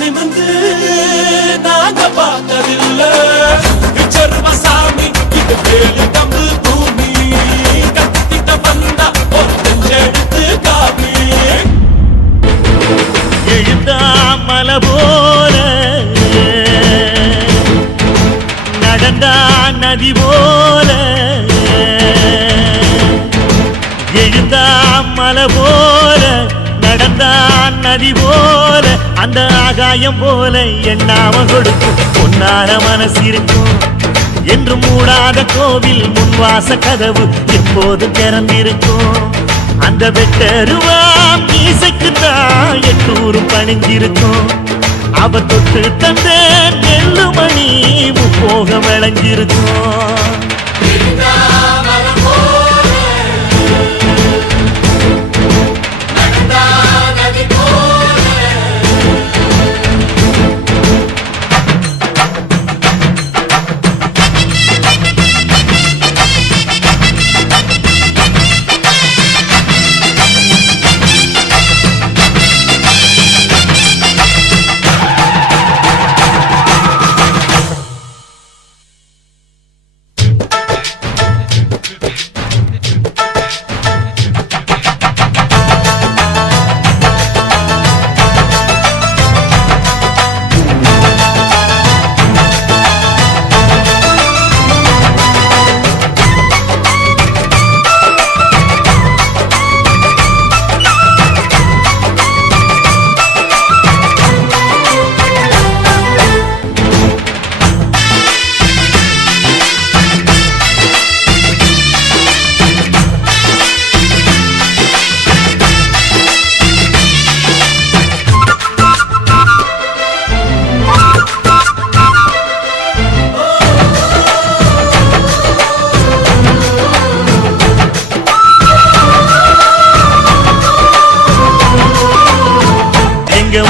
நிமிந்து நாங்க பார்த்ததில்லை சாமி இது வேலு கம்பு பூமி கத்திட்ட வந்தா ஒரு நெஞ்செடுத்து காமி எழுந்தா மலை போல நடந்தா நதி போல எழுந்தா மலை போல நடந்தா நதி போல அந்த ஆகாயம் போல எண்ணாம கொடுக்கும் பொன்னார மனசு இருக்கும் என்று மூடாத கோவில் முன்வாச கதவு எப்போது திறந்திருக்கும் அந்த வெட்டருவாம் மீசைக்குத்தான் 800 பணிஞ்சிருக்கும் அவ தொட்டு தந்த நெல்லுமணி முப்போக விளைஞ்சிருக்கும்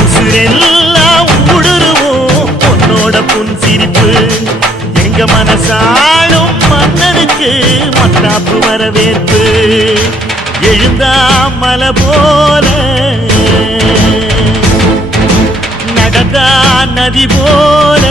உசுரெல்லாம் ஊடுருவோம் பொன்னோட புன் சிரிப்பு எங்க மனசாளும் மன்னனுக்கு மத்தாப்பு வரவேற்பு எழுந்தா மலை போல நடந்தா நதி போல